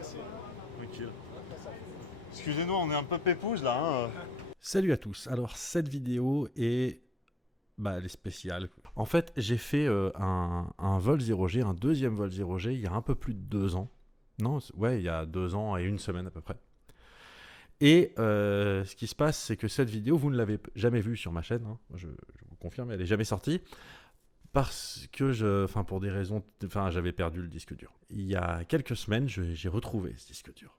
facile. Tranquille. Excusez-nous, on est un peu pépouze là. Hein. Salut à tous. Alors cette vidéo est, elle est spéciale. En fait, j'ai fait un vol 0G, un deuxième vol 0G il y a un peu plus de 2 ans. Non, ouais, il y a 2 ans et 1 semaine à peu près. Et ce qui se passe, c'est que cette vidéo, vous ne l'avez jamais vue sur ma chaîne. Hein. Je vous confirme, elle n'est jamais sortie. Parce que pour des raisons, j'avais perdu le disque dur. Il y a quelques semaines, j'ai retrouvé ce disque dur.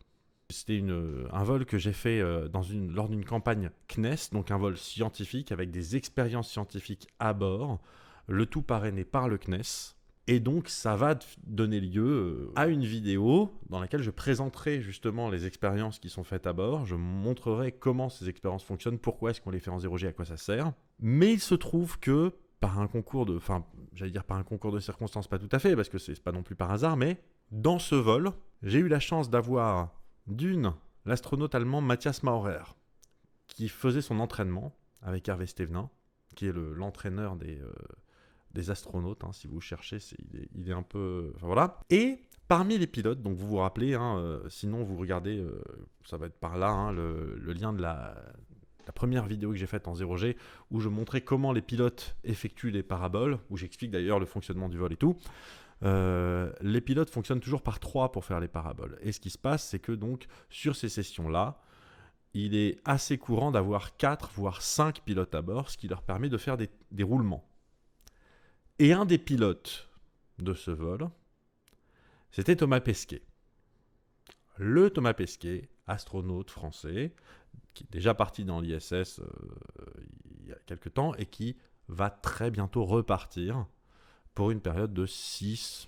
C'était un vol que j'ai fait lors d'une campagne CNES, donc un vol scientifique avec des expériences scientifiques à bord, le tout parrainé par le CNES. Et donc ça va donner lieu à une vidéo dans laquelle je présenterai justement les expériences qui sont faites à bord. Je montrerai comment ces expériences fonctionnent, pourquoi est-ce qu'on les fait en 0G, à quoi ça sert. Mais il se trouve que par un concours de, par un concours de circonstances, pas tout à fait, parce que c'est pas non plus par hasard, mais dans ce vol, j'ai eu la chance d'avoir l'astronaute allemand Matthias Maurer, qui faisait son entraînement avec Hervé Stévenin, qui est l'entraîneur des astronautes, hein, si vous cherchez, il est un peu... voilà. Et parmi les pilotes, donc vous vous rappelez, sinon vous regardez, ça va être par là, hein, le lien de la première vidéo que j'ai faite en 0G, où je montrais comment les pilotes effectuent les paraboles, où j'explique d'ailleurs le fonctionnement du vol et tout. Les pilotes fonctionnent toujours par 3 pour faire les paraboles. Et ce qui se passe, c'est que donc sur ces sessions-là, il est assez courant d'avoir 4 voire 5 pilotes à bord, ce qui leur permet de faire des roulements. Et un des pilotes de ce vol, c'était Thomas Pesquet. Le Thomas Pesquet, astronaute français, qui est déjà parti dans l'ISS il y a quelques temps et qui va très bientôt repartir pour une période de 6-9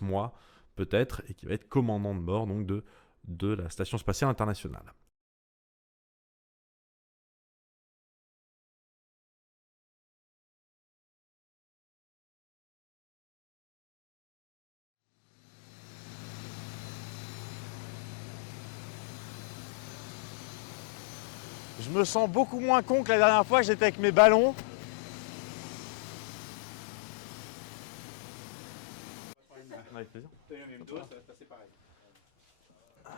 mois peut-être, et qui va être commandant de bord donc de la Station Spatiale Internationale. Je me sens beaucoup moins con que la dernière fois que j'étais avec mes ballons. Avec plaisir. Ça va se passer pareil. Ah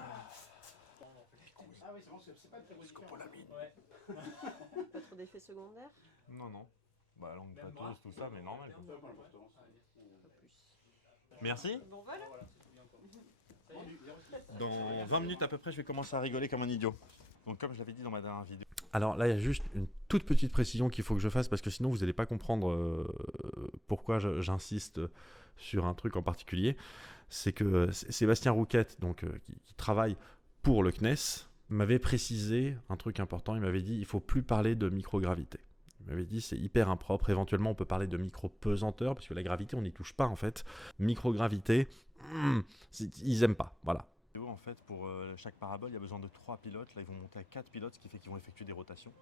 oui, c'est bon, c'est pas très bon. Scopolamine. Ouais. Pas trop d'effets secondaires? Non. Langue pâteuse, tout ça, mais normal. Pas plus. Merci. Bon voilà. Dans 20 minutes à peu près, je vais commencer à rigoler comme un idiot. Donc comme je l'avais dit dans ma dernière vidéo. Alors là, il y a juste une toute petite précision qu'il faut que je fasse, parce que sinon vous n'allez pas comprendre pourquoi j'insiste sur un truc en particulier. C'est que Sébastien Rouquette, donc, qui travaille pour le CNES, m'avait précisé un truc important. Il m'avait dit il ne faut plus parler de microgravité. Il m'avait dit c'est hyper impropre. Éventuellement, on peut parler de micro-pesanteur, parce que la gravité, on n'y touche pas en fait. Microgravité, ils n'aiment pas. Voilà. En fait, pour chaque parabole, il y a besoin de 3 pilotes. Là, ils vont monter à 4 pilotes, ce qui fait qu'ils vont effectuer des rotations.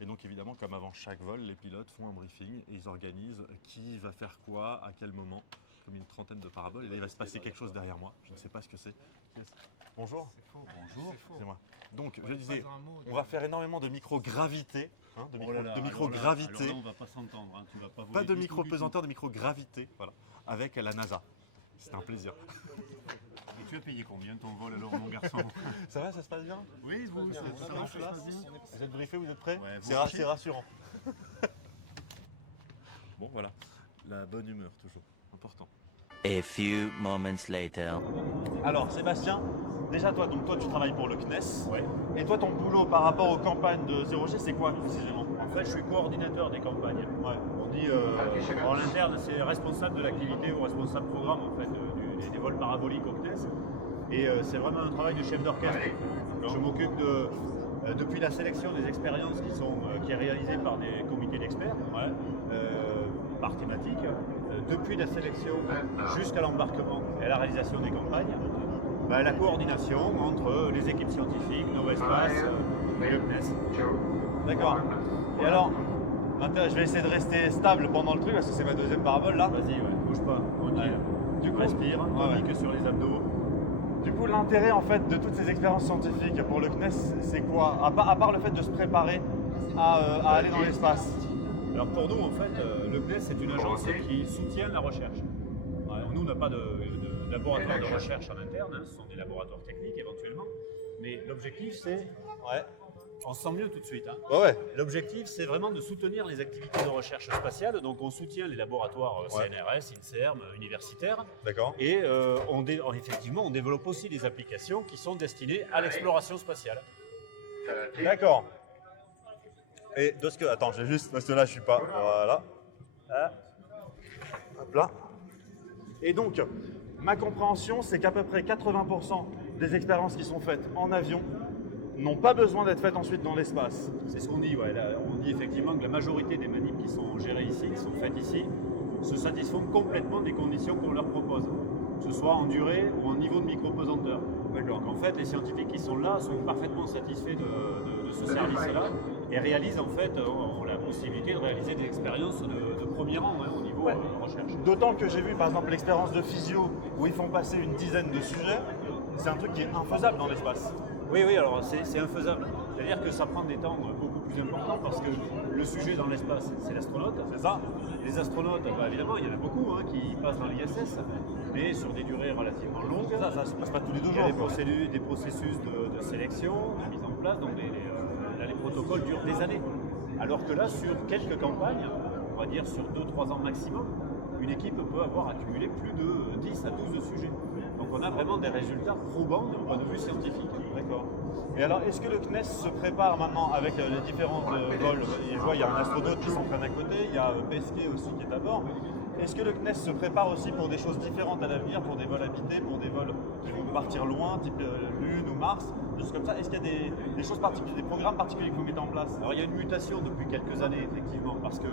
Et donc, évidemment, comme avant chaque vol, les pilotes font un briefing et ils organisent qui va faire quoi, à quel moment, comme une trentaine de paraboles. Et là, il va se passer quelque chose derrière moi. Je ne sais pas ce que c'est. Bonjour. C'est faux. Bonjour. C'est moi. Donc, je disais, on va faire énormément de microgravité. Hein, de microgravité. Alors là, on va pas s'entendre. Hein. Tu vas pas de micro-pesanteur, de microgravité. Voilà. Avec la NASA. C'est un plaisir. Et tu as payé combien ton vol alors, mon garçon? Ça va, ça se passe bien? Oui, vous, ça se passe bien. Vous êtes briefé, vous êtes prêts? Ouais, c'est rassurant. Bon, voilà. La bonne humeur, toujours. Important. A few moments later. Alors, Sébastien, déjà, toi, tu travailles pour le CNES. Ouais. Et toi, ton boulot par rapport aux campagnes de 0G, c'est quoi précisément? En fait, je suis coordinateur des campagnes. Ouais. On dit en interne, c'est responsable de l'activité ou responsable programme en fait, des vols paraboliques au CNES. Et c'est vraiment un travail de chef d'orchestre. Je m'occupe depuis la sélection des expériences qui est réalisée par des comités d'experts, par thématique, depuis la sélection jusqu'à l'embarquement et à la réalisation des campagnes, la coordination entre les équipes scientifiques, Novespace et le CNES. D'accord. Et alors, je vais essayer de rester stable pendant le truc parce que c'est ma deuxième parabole là. Vas-y, bouge pas, Du coup, respire, tonique sur les abdos. Du coup, l'intérêt en fait de toutes ces expériences scientifiques pour le CNES, c'est quoi? À part le fait de se préparer à aller dans l'espace. Alors pour nous, en fait, le CNES, c'est une agence qui soutient la recherche. Nous, on n'a pas de laboratoire de recherche en interne, hein, ce sont des laboratoires techniques éventuellement, mais l'objectif c'est, on se sent mieux tout de suite, hein. L'objectif c'est vraiment de soutenir les activités de recherche spatiale, donc on soutient les laboratoires CNRS, INSERM, universitaires, et effectivement on développe aussi des applications qui sont destinées à l'exploration spatiale. D'accord. Et de ce que... Attends, j'ai juste... Parce que là, je suis pas... Voilà. Hop là. Et donc, ma compréhension, c'est qu'à peu près 80% des expériences qui sont faites en avion n'ont pas besoin d'être faites ensuite dans l'espace. C'est ce qu'on dit, ouais. Là, on dit effectivement que la majorité des manips qui sont gérées ici, qui sont faites ici, se satisfont complètement des conditions qu'on leur propose, que ce soit en durée ou en niveau de micropesanteur. Donc en fait, les scientifiques qui sont là sont parfaitement satisfaits de ce service-là et réalisent en fait, ont la possibilité de réaliser des expériences de premier rang au niveau recherche. D'autant que j'ai vu par exemple l'expérience de physio où ils font passer une dizaine de sujets, c'est un truc qui est infaisable dans l'espace. Oui, alors c'est infaisable. C'est-à-dire que ça prend des temps beaucoup plus importants parce que le sujet dans l'espace, c'est l'astronaute. C'est ça. Les astronautes, évidemment, il y en a beaucoup qui passent dans l'ISS, mais sur des durées relativement longues. Ça se passe pas tous les 2 jours. Il y a des processus de sélection, de mise en place, donc les protocoles durent des années. Alors que là, sur quelques campagnes, on va dire sur 2-3 ans maximum, une équipe peut avoir accumulé plus de 10 à 12 sujets. Donc on a vraiment des résultats probants d'un point de vue scientifique. D'accord. Et alors, est-ce que le CNES se prépare maintenant avec les différents vols? Je vois, il y a un astronaute qui s'entraîne à côté, il y a Pesquet aussi qui est à bord. Est-ce que le CNES se prépare aussi pour des choses différentes à l'avenir, pour des vols habités, pour des vols qui vont partir loin, type Lune ou Mars, des choses comme ça? Est-ce qu'il y a des choses particulières, des programmes particuliers que vous mettez en place? Alors il y a une mutation depuis quelques années, effectivement, parce que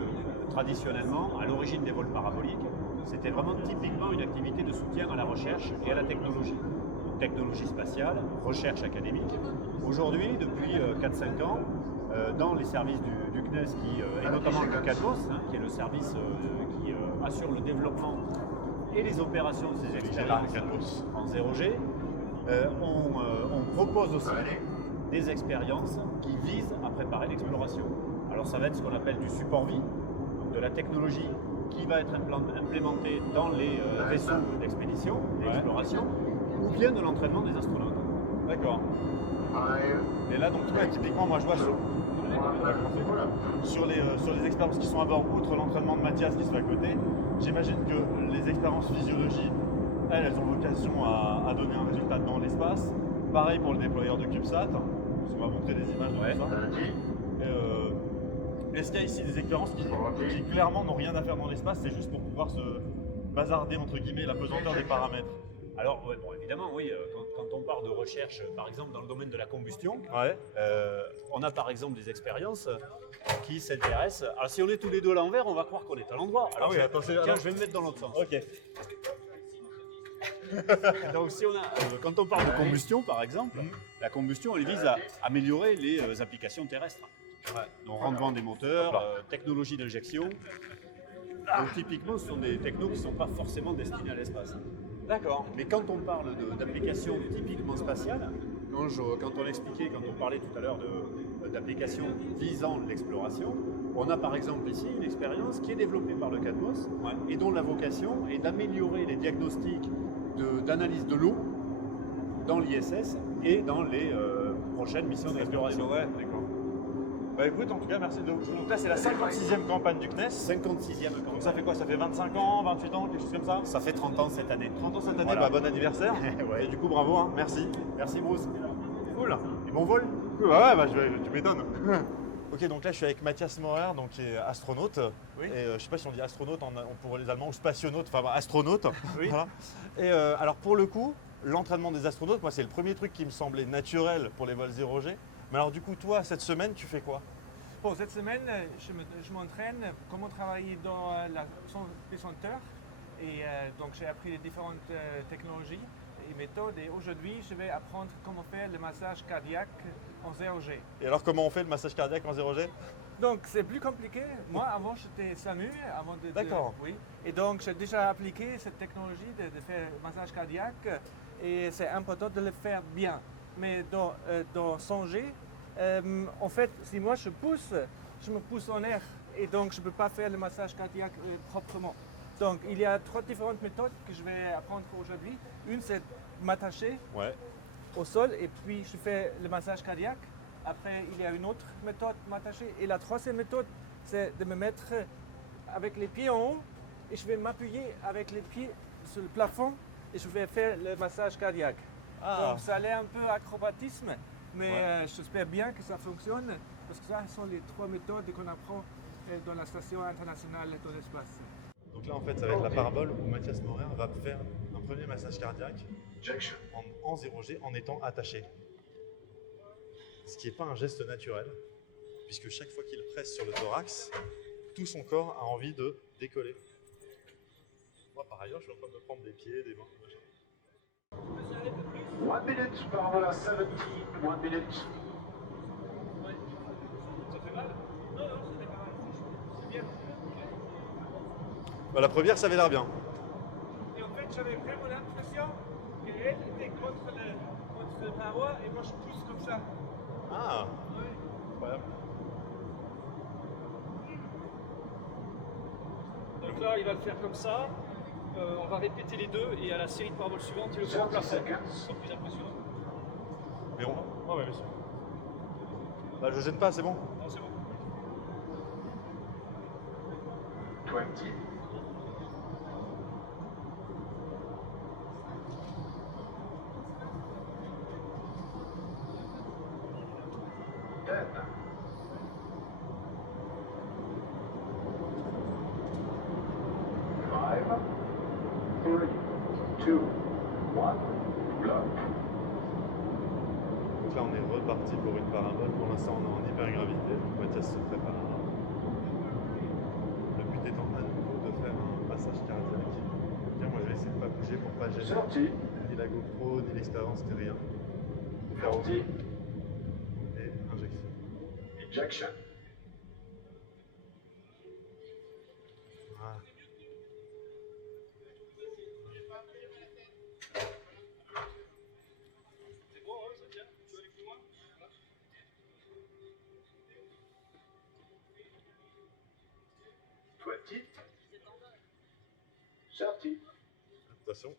traditionnellement, à l'origine des vols paraboliques, c'était vraiment typiquement une activité de soutien à la recherche et à la technologie. Donc, technologie spatiale, recherche académique. Aujourd'hui, depuis 4-5 ans, dans les services du CNES, et notamment le CADMOS, qui est le service qui assure le développement et les opérations de ces expériences en 0G, on propose aussi des expériences qui visent à préparer l'exploration. Alors ça va être ce qu'on appelle du support vie, de la technologie qui va être implémentée dans les vaisseaux d'expédition, d'exploration, ou bien de l'entraînement des astronautes. D'accord. Et là, donc, typiquement, moi je vois sur les expériences qui sont à bord, outre l'entraînement de Mathias qui se fait à côté, j'imagine que les expériences physiologie, elles ont vocation à donner un résultat dans l'espace. Pareil pour le déployeur de CubeSat, on va montrer des images de tout ça. Est-ce qu'il y a ici des expériences qui clairement n'ont rien à faire dans l'espace, c'est juste pour pouvoir se bazarder entre guillemets la pesanteur des paramètres? Alors, évidemment, oui, quand on parle de recherche, par exemple, dans le domaine de la combustion, on a par exemple des expériences qui s'intéressent. Alors, si on est tous les deux à l'envers, on va croire qu'on est à l'endroit. Alors, je vais me mettre dans l'autre sens. Ok. Donc, quand on parle de combustion, par exemple, la combustion, elle vise à améliorer les applications terrestres. Donc, rendement des moteurs, technologie d'injection. Donc, typiquement, ce sont des technos qui ne sont pas forcément destinés à l'espace. D'accord. Mais quand on parle d'applications typiquement spatiales, quand on parlait tout à l'heure d'applications visant l'exploration, on a par exemple ici une expérience qui est développée par le CADMOS et dont la vocation est d'améliorer les diagnostics d'analyse de l'eau dans l'ISS et dans les prochaines missions d'exploration. Ouais, d'accord. Bah écoute, en tout cas, merci. Donc là, c'est la 56e campagne du CNES. 56e campagne. Donc ça fait quoi? Ça fait 25 ans, 28 ans, quelque chose comme ça? Ça fait 30 ans cette année. 30 ans cette année, Voilà. bon anniversaire. Et du coup, bravo, hein. Merci. Merci Bruce. Cool. Et bon vol. Tu m'étonnes. Ok, donc là, je suis avec Mathias Maurer, donc, qui est astronaute. Oui. Et je sais pas si on dit astronaute pour les Allemands ou spationaute, enfin astronaute. Oui. Voilà. Et alors pour le coup, l'entraînement des astronautes, moi, c'est le premier truc qui me semblait naturel pour les vols 0G. Mais alors du coup, toi, cette semaine, tu fais quoi? Bon, cette semaine, je m'entraîne comment travailler dans la pesanteur. Et donc, j'ai appris les différentes technologies et méthodes. Et aujourd'hui, je vais apprendre comment faire le massage cardiaque en 0G. Et alors, comment on fait le massage cardiaque en 0G? Donc, c'est plus compliqué. Moi, avant, j'étais SAMU. D'accord. Oui. Et donc, j'ai déjà appliqué cette technologie de faire le massage cardiaque. Et c'est important de le faire bien. Mais dans songer, en fait, si moi je me pousse en air et donc je ne peux pas faire le massage cardiaque proprement. Donc, il y a 3 différentes méthodes que je vais apprendre aujourd'hui. Une, c'est m'attacher Ouais. au sol et puis je fais le massage cardiaque. Après, il y a une autre méthode, m'attacher. Et la troisième méthode, c'est de me mettre avec les pieds en haut et je vais m'appuyer avec les pieds sur le plafond et je vais faire le massage cardiaque. Donc, ça a l'air un peu acrobatisme, mais j'espère bien que ça fonctionne parce que ça sont les 3 méthodes qu'on apprend dans la station internationale de l'espace. Donc là, en fait, ça va être la parabole où Mathias Morin va faire un premier massage cardiaque en 0G en étant attaché. Ce qui n'est pas un geste naturel, puisque chaque fois qu'il presse sur le thorax, tout son corps a envie de décoller. Moi, par ailleurs, je suis en train de me prendre des pieds, des mains. 1 minute, parabole à 17, 1 minute. Ça fait mal? Non, ça fait pas mal. C'est bien. Bah, la première, ça avait l'air bien. Et en fait, j'avais vraiment l'impression qu'elle était contre le paroi et moi je pousse comme ça. Ah, Ouais. incroyable. Donc là, il va le faire comme ça. On va répéter les deux et à la série de paraboles suivante, il le fait au 30 plafond. seconds. C'est plus impressionnant. Mais on... ouais, bien sûr. Bah, je gêne pas, c'est bon. Non, c'est bon. 20. Five, 3, 2, 1, block. Donc là, on est reparti pour une parabole. Pour l'instant, on est en hypergravité. Donc Mathias se prépare. Le but étant à nouveau de faire un massage cardiaque. Bien, moi, je vais essayer de ne pas bouger pour pas gêner 30, ni la GoPro, ni l'expérience, ni rien. Faire 40, et injection. injection. Voilà. 20, 30, Attention.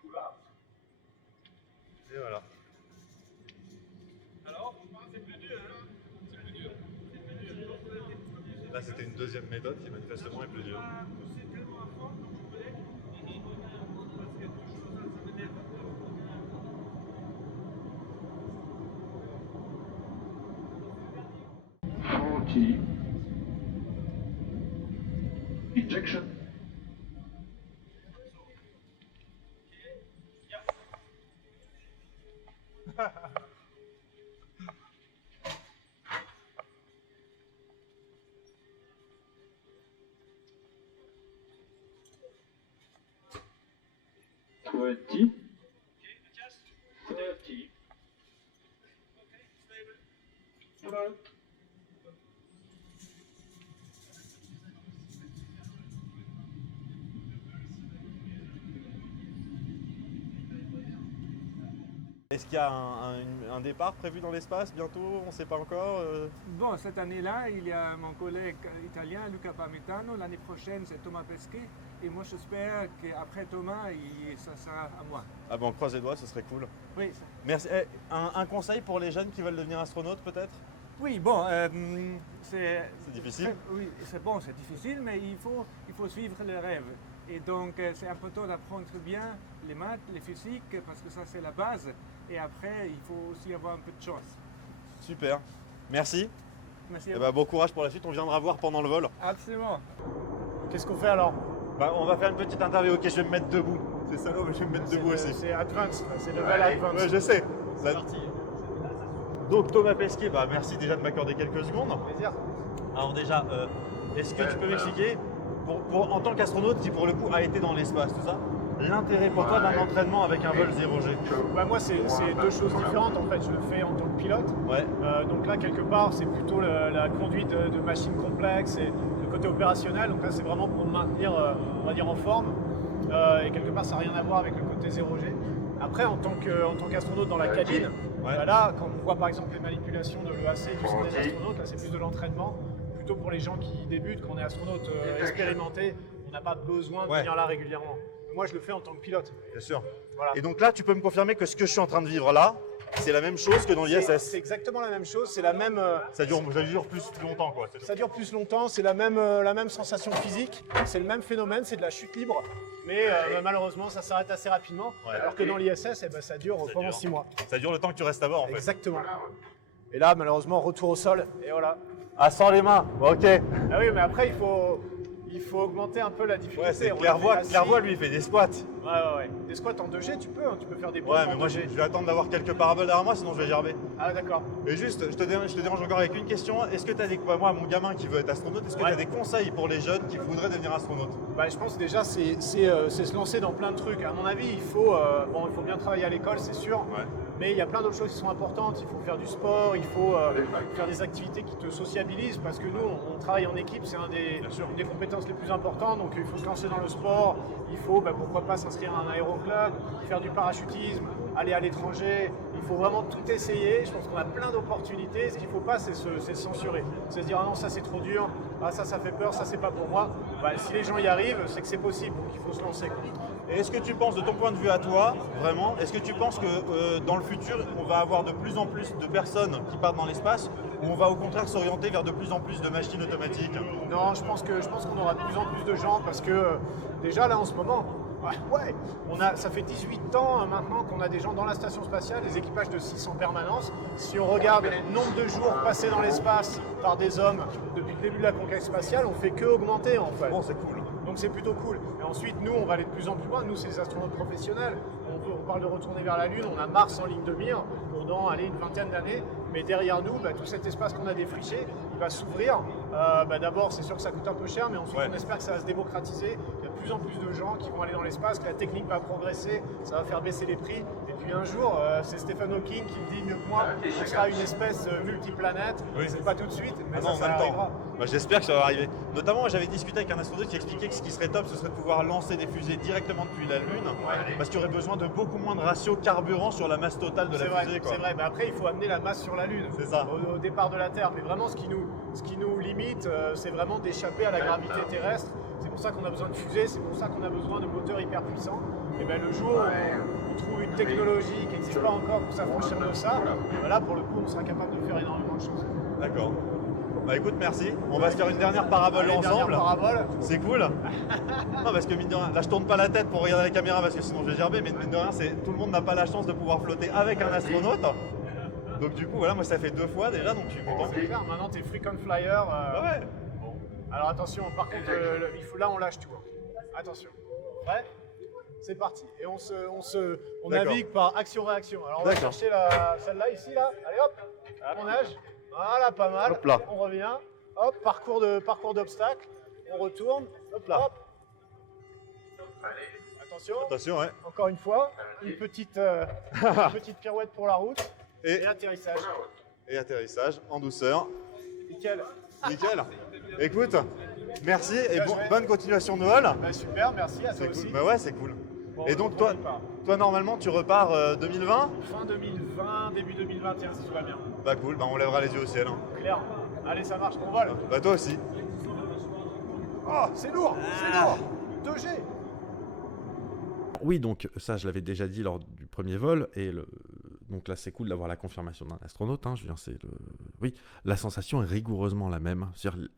pull out. Et voilà. Alors, c'est plus dur, hein? C'est plus dur. Là, c'était une deuxième méthode qui manifestement est plus dure. Pousser tellement à fond comme je voulais. Parce que toujours ça m'énerve un peu. 40. Injection. Twenty. 30. Hello. Est-ce qu'il y a un départ prévu dans l'espace bientôt? On ne sait pas encore. Bon, cette année-là, il y a mon collègue italien, Luca Parmitano. L'année prochaine, c'est Thomas Pesquet. Et moi, j'espère qu'après Thomas, ça sera à moi. Ah ben on croise les doigts, ce serait cool. Oui, Merci. Un conseil pour les jeunes qui veulent devenir astronautes peut-être? oui bon, c'est difficile? Oui, c'est bon, c'est difficile, mais il faut suivre le rêve. Et donc, c'est important d'apprendre bien les maths, les physiques, parce que ça, c'est la base. Et après, il faut aussi avoir un peu de chance. Super. Merci. Merci Et à vous. bah, bon courage pour la suite, on viendra voir pendant le vol. Absolument. Qu'est-ce qu'on fait alors? Bah, on va faire une petite interview. Ok, je vais me mettre debout. C'est salaud, mais je vais me mettre debout aussi. C'est advanced, c'est level advanced. Ouais, je sais. C'est parti. Donc Thomas Pesquet, bah, merci déjà de m'accorder quelques secondes. Plaisir. Alors déjà, est-ce que tu peux m'expliquer, en tant qu'astronaute qui pour le coup a été dans l'espace, tout ça, l'intérêt pour toi d'un entraînement avec un vol 0G? Bah moi c'est deux choses différentes en fait, je le fais en tant que pilote. Ouais. Donc là quelque part c'est plutôt la conduite de machines complexes et le côté opérationnel, donc là c'est vraiment pour me maintenir on va dire en forme et quelque part ça n'a rien à voir avec le côté 0G. Après en tant qu'astronaute dans la cabine, Ouais. bah là quand on voit par exemple les manipulations de l'EAC, tout ça des astronautes, là c'est plus de l'entraînement, plutôt pour les gens qui débutent, quand on est astronaute expérimenté, on n'a pas besoin de venir là régulièrement. Moi, je le fais en tant que pilote. Bien sûr. Voilà. Et donc là, tu peux me confirmer que ce que je suis en train de vivre là, c'est la même chose que dans l'ISS. C'est exactement la même chose, c'est la même... Ça dure plus longtemps, quoi. Ça dure plus longtemps, c'est la même sensation physique, c'est le même phénomène, c'est de la chute libre, mais malheureusement, ça s'arrête assez rapidement, alors que dans l'ISS, ça dure pendant 6 mois. Ça dure le temps que tu restes à bord, en fait. Exactement. Et là, malheureusement, retour au sol, et voilà. Ah, sans les mains, ok. Ah oui, mais après, il faut augmenter un peu la difficulté. Ouais, c'est Clairvoie, lui, il fait des squats. Ouais. Des squats en 2G, tu peux faire des Ouais, mais moi, je vais attendre d'avoir quelques paraboles derrière moi, sinon je vais gerber. Ah, d'accord. Et juste, je te dérange encore avec une question. Est-ce que tu as moi, mon gamin qui veut être astronaute, est-ce que tu as des conseils pour les jeunes qui voudraient devenir astronaute? Je pense déjà, c'est se lancer dans plein de trucs. À mon avis, il faut bien travailler à l'école, c'est sûr. Ouais. Mais il y a plein d'autres choses qui sont importantes. Il faut faire du sport, il faut faire des activités qui te sociabilisent, parce que nous, on travaille en équipe, c'est une des compétences les plus importantes. Donc il faut se lancer dans le sport, il faut pourquoi pas s'inscrire à un aéroclub, faire du parachutisme, aller à l'étranger. Il faut vraiment tout essayer. Je pense qu'on a plein d'opportunités. Ce qu'il ne faut pas, c'est se censurer. C'est se dire ah non, ça c'est trop dur, ah ça fait peur, ça c'est pas pour moi. Si les gens y arrivent, c'est que c'est possible. Donc il faut se lancer. Et est-ce que tu penses, de ton point de vue à toi, vraiment, est-ce que tu penses que dans le futur, on va avoir de plus en plus de personnes qui partent dans l'espace, ou on va au contraire s'orienter vers de plus en plus de machines automatiques? Non, je pense qu'on aura de plus en plus de gens, parce que déjà là en ce moment, ça fait 18 ans maintenant qu'on a des gens dans la station spatiale, des équipages de 600 permanences. Si on regarde le nombre de jours passés dans l'espace par des hommes depuis le début de la conquête spatiale, on fait que augmenter en fait. Bon, c'est cool. Donc c'est plutôt cool. Et ensuite, nous, on va aller de plus en plus loin. Nous, c'est des astronautes professionnels. On parle de retourner vers la Lune. On a Mars en ligne de mire pour dans une vingtaine d'années. Mais derrière nous, tout cet espace qu'on a défriché, il va s'ouvrir. D'abord, c'est sûr que ça coûte un peu cher, mais ensuite, on espère que ça va se démocratiser. Il y a de plus en plus de gens qui vont aller dans l'espace, que la technique va progresser, ça va faire baisser les prix. Et puis un jour, c'est Stephen Hawking qui me dit mieux que moi, on sera une espèce multiplanète. Oui. C'est pas tout de suite, mais non, ça arrivera. J'espère que ça va arriver. Notamment, j'avais discuté avec un astronaute qui expliquait que ce qui serait top, ce serait de pouvoir lancer des fusées directement depuis la Lune, parce qu'il y aurait besoin de beaucoup moins de ratio carburant sur la masse totale de la fusée. C'est vrai, mais après il faut amener la masse sur la Lune, c'est ça. Au départ de la Terre. Mais vraiment ce qui nous limite, c'est vraiment d'échapper à la gravité terrestre. C'est pour ça qu'on a besoin de fusées, c'est pour ça qu'on a besoin de moteurs hyper puissants. Et le jour où on trouve une technologie qui n'existe pas encore pour s'affranchir de ça, là pour le coup on sera capable de faire énormément de choses. D'accord. Écoute, merci. On va se faire une dernière parabole ensemble. C'est cool. Non, parce que mine de rien, là je tourne pas la tête pour regarder la caméra parce que sinon je vais gerber, mais mine de rien, tout le monde n'a pas la chance de pouvoir flotter avec un astronaute. Donc du coup, voilà, moi ça fait 2 fois déjà, donc je suis content. C'est clair, maintenant t'es frequent flyer. Ouais. Bon. Alors attention, par contre, là on lâche tout. Attention. Prêt ? C'est parti. Et on navigue par action-réaction. Alors on va chercher celle-là, ici, là. Allez hop, on nage. Voilà, pas mal. Hop là. On revient. Hop, parcours d'obstacles. On retourne. Hop là. Hop. Attention. Attention, ouais. Encore une fois, une petite pirouette pour la route. Et atterrissage. Et atterrissage en douceur. Nickel. Écoute, merci et bonne continuation de vol. Super, merci à toi aussi. Cool. Ouais, c'est cool. Bon, et donc toi normalement tu repars 2020 ? Fin 2020, début 2021 si tout va bien. Cool, on lèvera les yeux au ciel. Clair. Allez, ça marche, on vole. Toi aussi. Oh, c'est lourd, 2G. Oui, donc ça je l'avais déjà dit lors du premier vol, et donc là c'est cool d'avoir la confirmation d'un astronaute, hein. Je veux dire, oui, la sensation est rigoureusement la même, c'est-à-dire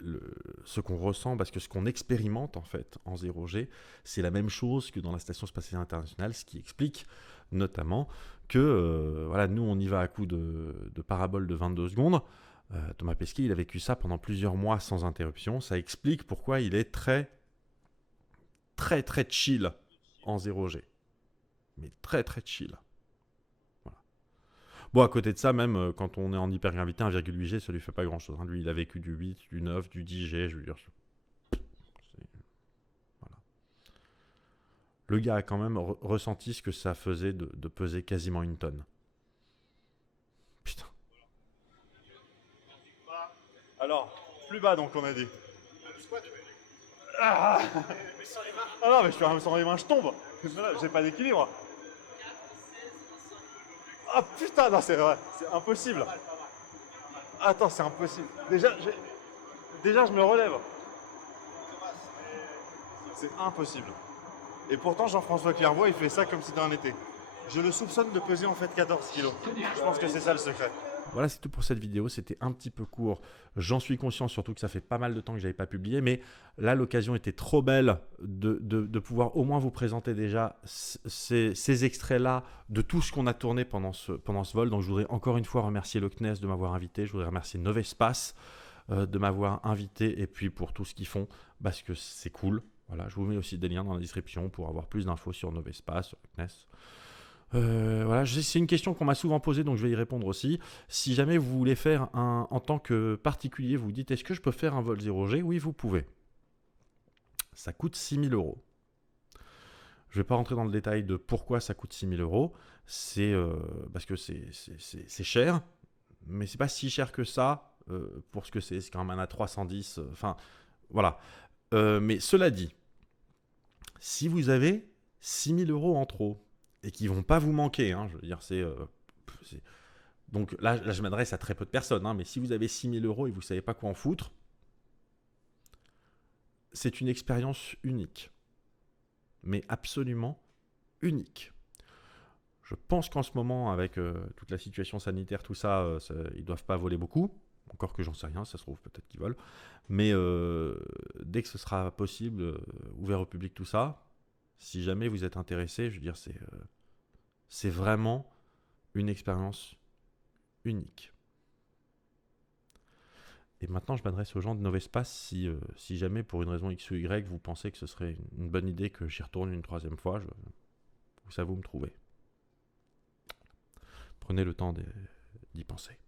ce qu'on ressent, parce que ce qu'on expérimente en fait en 0G, c'est la même chose que dans la Station Spatiale Internationale, ce qui explique notamment que nous on y va à coup de parabole de 22 secondes. Thomas Pesquet, il a vécu ça pendant plusieurs mois sans interruption, ça explique pourquoi il est très très très chill en 0G, mais très très chill. Voilà. Bon, à côté de ça, même quand on est en hypergravité, 1,8G, ça lui fait pas grand chose. Lui, il a vécu du 8, du 9, du 10G, je veux dire. Voilà. Le gars a quand même ressenti ce que ça faisait de peser quasiment 1 tonne. Putain. Alors, plus bas donc on a dit. Ah non, mais je fais sans les mains, je tombe. J'ai pas d'équilibre. Ah putain, non, c'est impossible. Attends, c'est impossible. Déjà, Déjà, je me relève. C'est impossible. Et pourtant, Jean-François Clairvoy, il fait ça comme si de rien n'était. Je le soupçonne de peser en fait 14 kilos. Je pense que c'est ça le secret. Voilà, c'est tout pour cette vidéo. C'était un petit peu court. J'en suis conscient, surtout que ça fait pas mal de temps que je n'avais pas publié. Mais là, l'occasion était trop belle de pouvoir au moins vous présenter déjà ces extraits-là de tout ce qu'on a tourné pendant ce vol. Donc, je voudrais encore une fois remercier le CNES de m'avoir invité. Je voudrais remercier Novespace de m'avoir invité. Et puis pour tout ce qu'ils font, parce que c'est cool. Voilà, je vous mets aussi des liens dans la description pour avoir plus d'infos sur Novespace, sur le CNES. Voilà, c'est une question qu'on m'a souvent posée, donc je vais y répondre aussi. Si jamais vous voulez faire en tant que particulier, vous dites est-ce que je peux faire un vol 0G? Oui, vous pouvez. Ça coûte 6 000 €. Je ne vais pas rentrer dans le détail de pourquoi ça coûte 6 000 €. C'est parce que c'est cher, mais c'est pas si cher que ça pour ce que c'est. C'est quand même un A310. Enfin, voilà. Mais cela dit, si vous avez 6 000 € en trop, et qui ne vont pas vous manquer, hein, je veux dire, donc là, je m'adresse à très peu de personnes, hein, mais si vous avez 6 000 € et vous ne savez pas quoi en foutre, c'est une expérience unique, mais absolument unique. Je pense qu'en ce moment, avec toute la situation sanitaire, tout ça, ils ne doivent pas voler beaucoup, encore que j'en sais rien, ça se trouve peut-être qu'ils volent, mais dès que ce sera possible, ouvert au public, tout ça, si jamais vous êtes intéressé, je veux dire, c'est vraiment une expérience unique. Et maintenant, je m'adresse aux gens de Novespace. Si jamais, pour une raison X ou Y, vous pensez que ce serait une bonne idée que j'y retourne une troisième fois, vous savez où me trouver. Prenez le temps d'y penser.